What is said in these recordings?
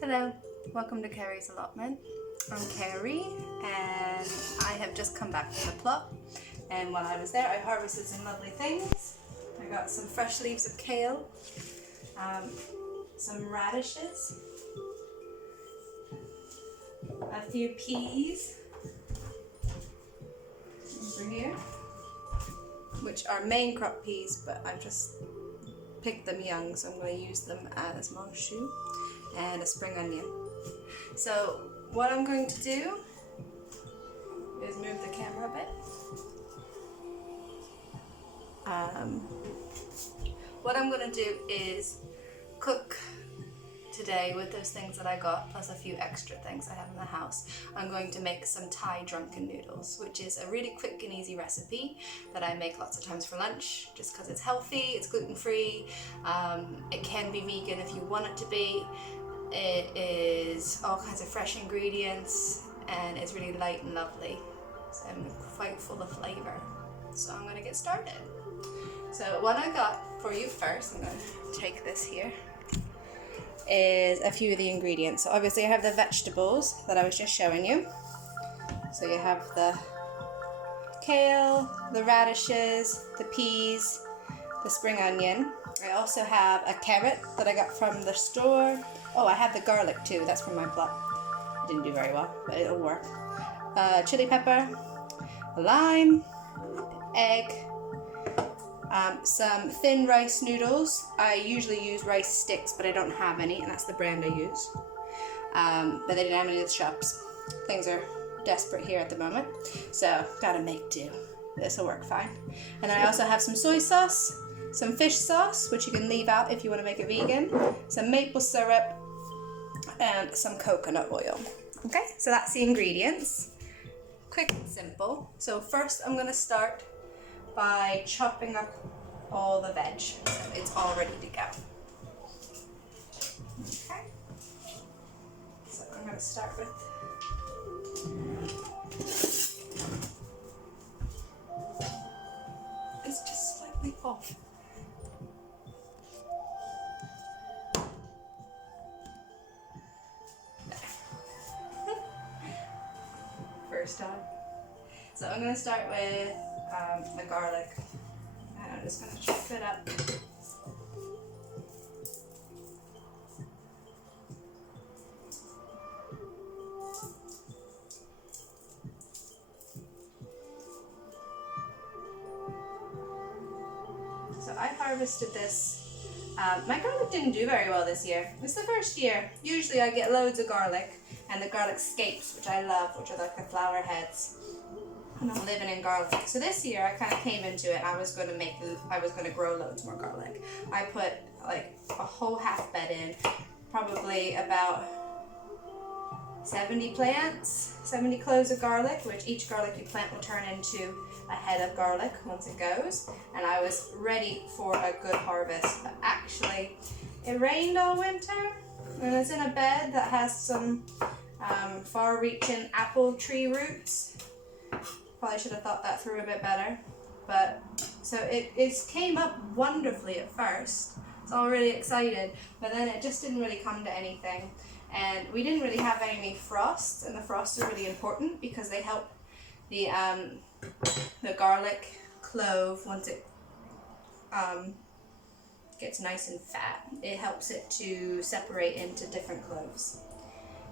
Hello, welcome to Carrie's Allotment. I'm Carrie and I have just come back from the plot, and while I was there I harvested some lovely things. I got some fresh leaves of kale, some radishes, a few peas over here, which are main crop peas, but I've just picked them young, so I'm going to use them as mangshu, and a spring onion. So what I'm going to do is move the camera a bit. What I'm going to do is cook today with those things that I got, plus a few extra things I have in the house. I'm going to make some Thai Drunken Noodles, which is a really quick and easy recipe that I make lots of times for lunch, just because it's healthy, it's gluten-free, it can be vegan if you want it to be. It is all kinds of fresh ingredients and it's really light and lovely, and quite full of flavor. So I'm going to get started. So what I got for you first, I'm going to take this here, is a few of the ingredients. So obviously I have the vegetables that I was just showing you. So you have the kale, the radishes, the peas, the spring onion. I also have a carrot that I got from the store. Oh, I have the garlic too, that's from my plot. It didn't do very well, but it'll work. Chili pepper, lime, egg, some thin rice noodles. I usually use rice sticks, but I don't have any, and that's the brand I use. But they didn't have any at the shops. Things are desperate here at the moment, so gotta make do. This will work fine. And I also have some soy sauce, some fish sauce, which you can leave out if you want to make it vegan, some maple syrup, and some coconut oil. Okay, so that's the ingredients. Quick and simple. So first I'm going to start by chopping up all the veg, so it's all ready to go. Okay, so I'm going to start with it's just slightly off. First time. So I'm going to start with the garlic, and I'm just going to chop it up. So I harvested this. My garlic didn't do very well this year. It's the first year. Usually I get loads of garlic, and the garlic scapes, which I love, which are like the flower heads. And I'm living in garlic. So this year I kind of came into it. I was going to grow loads more garlic. I put like a whole half bed in, probably about 70 plants, 70 cloves of garlic, which each garlic you plant will turn into a head of garlic once it goes. And I was ready for a good harvest. But actually, it rained all winter, and it's in a bed that has some far-reaching apple tree roots. Probably should have thought that through a bit better. But so it came up wonderfully at first. I was all really excited, but then it just didn't really come to anything. And we didn't really have any frosts, and the frosts are really important because they help the garlic clove, once it gets nice and fat, it helps it to separate into different cloves.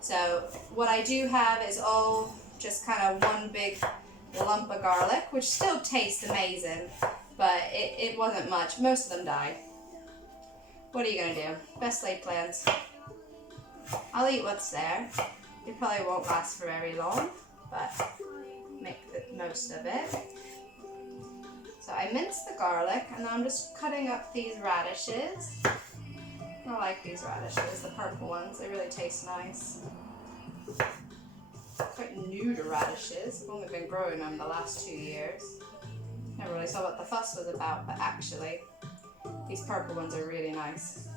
So what I do have is all just kind of one big lump of garlic, which still tastes amazing, but it wasn't much. Most of them died. What are you gonna do? Best laid plans. I'll eat what's there. It probably won't last for very long, but make the most of it. So I minced the garlic, and I'm just cutting up these radishes. I like these radishes, the purple ones. They really taste nice. Quite new to radishes. I've only been growing them the last 2 years. Never really saw what the fuss was about, but actually, these purple ones are really nice.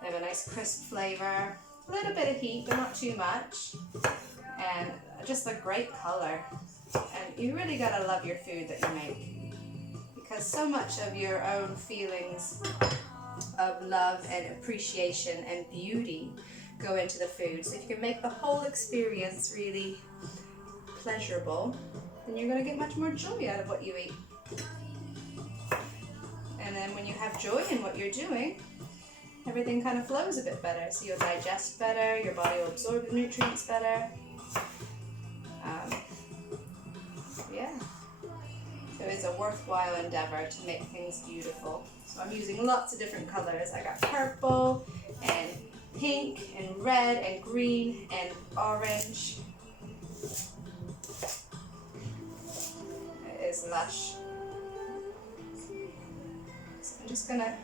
They have a nice crisp flavor, a little bit of heat, but not too much, and just a great color. And you really gotta love your food that you make, because so much of your own feelings of love and appreciation and beauty go into the food. So if you can make the whole experience really pleasurable, then you're going to get much more joy out of what you eat. And then when you have joy in what you're doing, everything kind of flows a bit better. So you'll digest better, your body will absorb the nutrients better. Yeah. So it's a worthwhile endeavor to make things beautiful. So I'm using lots of different colors. I got purple and pink and red and green and orange. It is lush. So I'm just gonna,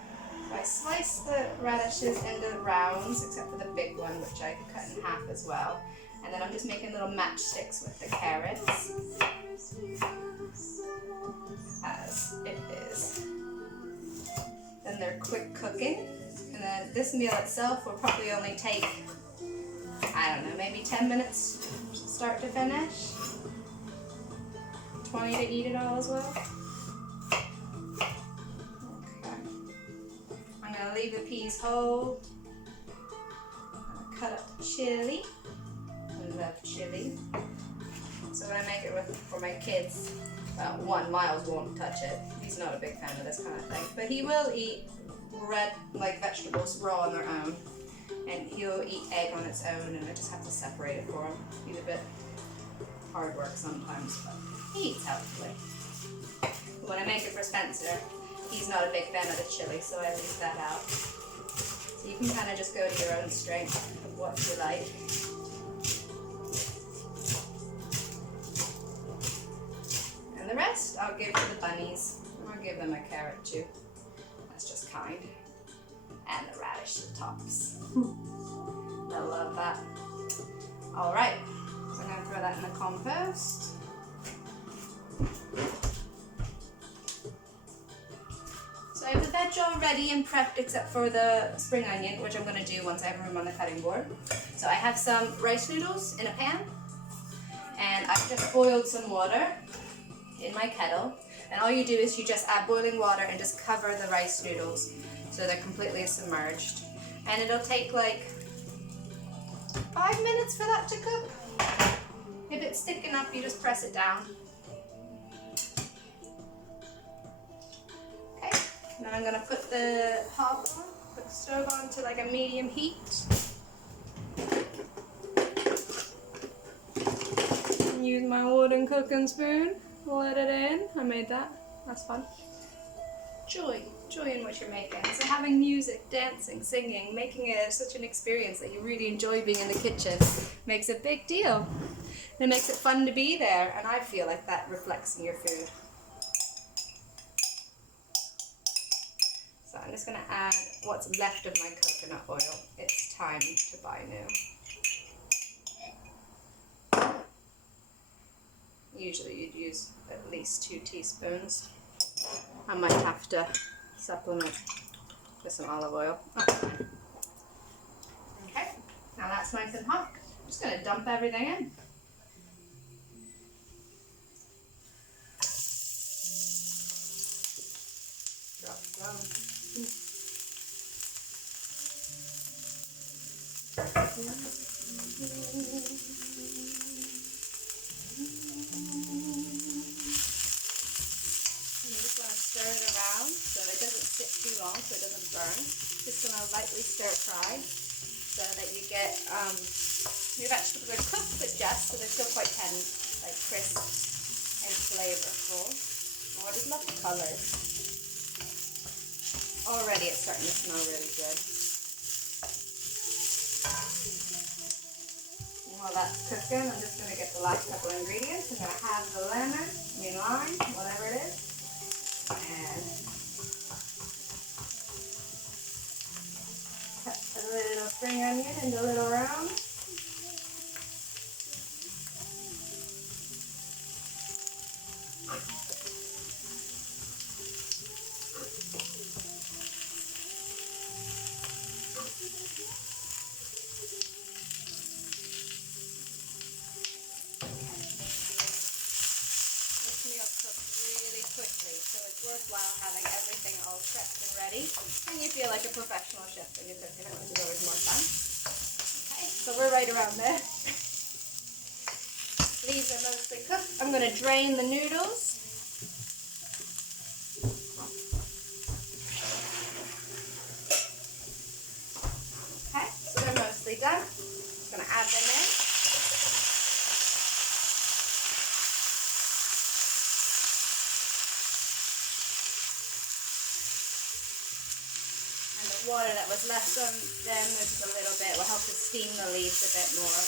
I slice the radishes into rounds, except for the big one, which I cut in half as well. And then I'm just making little matchsticks with the carrots, as it is. Then they're quick cooking. And then this meal itself will probably only take, I don't know, maybe 10 minutes start to finish. 20 to eat it all as well. Okay. I'm going to leave the peas whole. I'm going to cut up the chili. I love chili. So when I make it for my kids, one, Miles won't touch it. He's not a big fan of this kind of thing. But he will eat red, like vegetables raw on their own. And he'll eat egg on its own, and I just have to separate it for him. He's a bit hard work sometimes, but he eats healthily. When I make it for Spencer, he's not a big fan of the chili, so I leave that out. So you can kind of just go to your own strength of what you like. And the rest I'll give to the bunnies. I'll give them a carrot too. That's just kind. And the radish tops. I love that. Alright, so I'm going to throw that in the compost. So I have the veg all ready and prepped except for the spring onion, which I'm going to do once I have room on the cutting board. So I have some rice noodles in a pan, and I've just boiled some water in my kettle. And all you do is you just add boiling water and just cover the rice noodles so they're completely submerged. And it'll take like 5 minutes for that to cook. If it's thick enough, you just press it down. Okay, now I'm gonna put the hob on, put the stove on to like a medium heat. And use my wooden cooking spoon, let it in. I made that, that's fun. Joy in what you're making. So having music, dancing, singing, making it such an experience that you really enjoy being in the kitchen makes a big deal. It makes it fun to be there, and I feel like that reflects in your food. So I'm just going to add what's left of my coconut oil. It's time to buy new. Usually you'd use at least 2 teaspoons. I might have to supplement with some olive oil. Okay, now that's nice and hot. I'm just going to dump everything in. Drop some. Stir it around so it doesn't sit too long, so it doesn't burn. Just going to lightly stir fry so that you get your vegetables are cooked but just, so they're still quite tender, like crisp and flavorful. Oh, I just love the colours. Already it's starting to smell really good. And while that's cooking, I'm just going to get the last couple of ingredients. I'm going to have the lemon, lime, whatever it is. And cut a little spring onion into little rounds. Quickly, so it's worthwhile having everything all prepped and ready, and you feel like a professional chef when you're cooking it, which is always more fun. right around there. These are mostly cooked. I'm going to drain the noodles. Okay, so they're mostly done. I'm going to add them in. And the water that was left on them, just a little bit, will help to steam the leaves a bit more.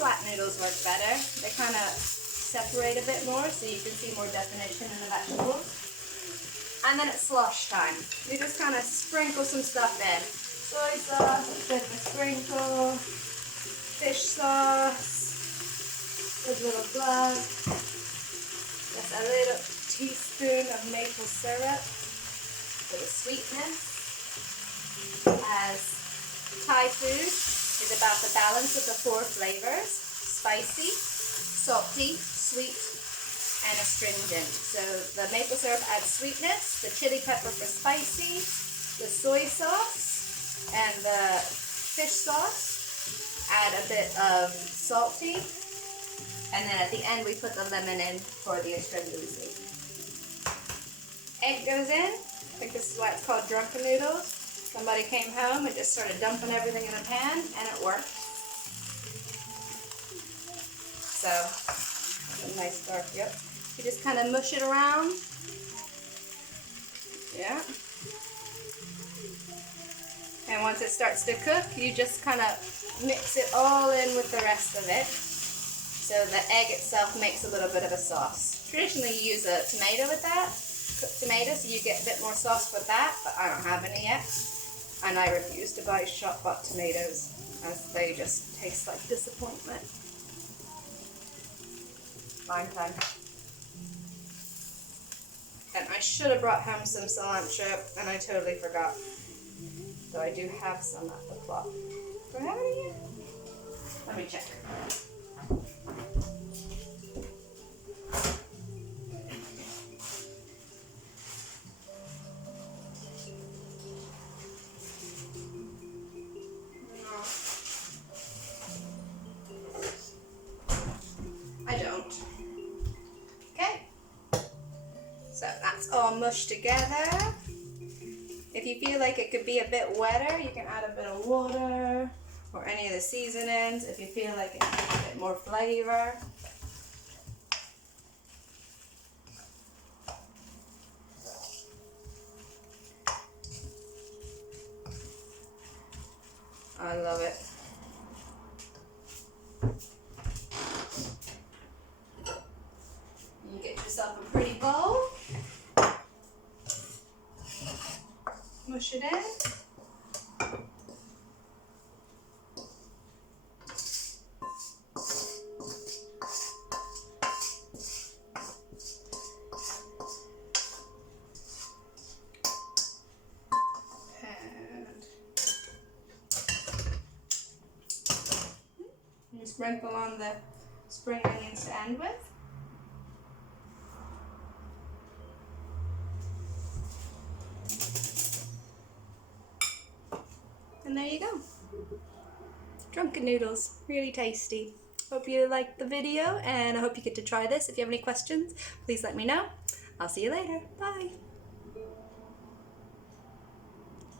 Flat noodles work better. They kind of separate a bit more so you can see more definition in the vegetables. And then it's slosh time. You just kind of sprinkle some stuff in. Soy sauce, a bit of a sprinkle, fish sauce, a little blood, just a little teaspoon of maple syrup for the sweetness. As Thai food is about the balance of the 4 flavors: spicy, salty, sweet, and astringent. So the maple syrup adds sweetness, the chili pepper for spicy, the soy sauce and the fish sauce add a bit of salty, and then at the end we put the lemon in for the astringency. Egg goes in. I think this is why it's called drunken noodles. Somebody came home and just started dumping everything in a pan, and it worked. So, a nice dark yolk. You just kind of mush it around. Yeah. And once it starts to cook, you just kind of mix it all in with the rest of it. So the egg itself makes a little bit of a sauce. Traditionally you use a tomato with that, cooked tomato, so you get a bit more sauce with that, but I don't have any yet. And I refuse to buy shop-bought tomatoes, as they just taste like disappointment. Lime time. And I should have brought home some cilantro, and I totally forgot. So I do have some at the plot. Do I have any here? Let me check. I don't. Okay. So that's all mushed together. If you feel like it could be a bit wetter, you can add a bit of water or any of the seasonings if you feel like it needs a bit more flavor. I love it. You get yourself a pretty bowl. Mush it in. And you sprinkle on the spring onions to end with. And there you go. Drunken noodles, really tasty. Hope you liked the video, and I hope you get to try this. If you have any questions, please let me know. I'll see you later. Bye.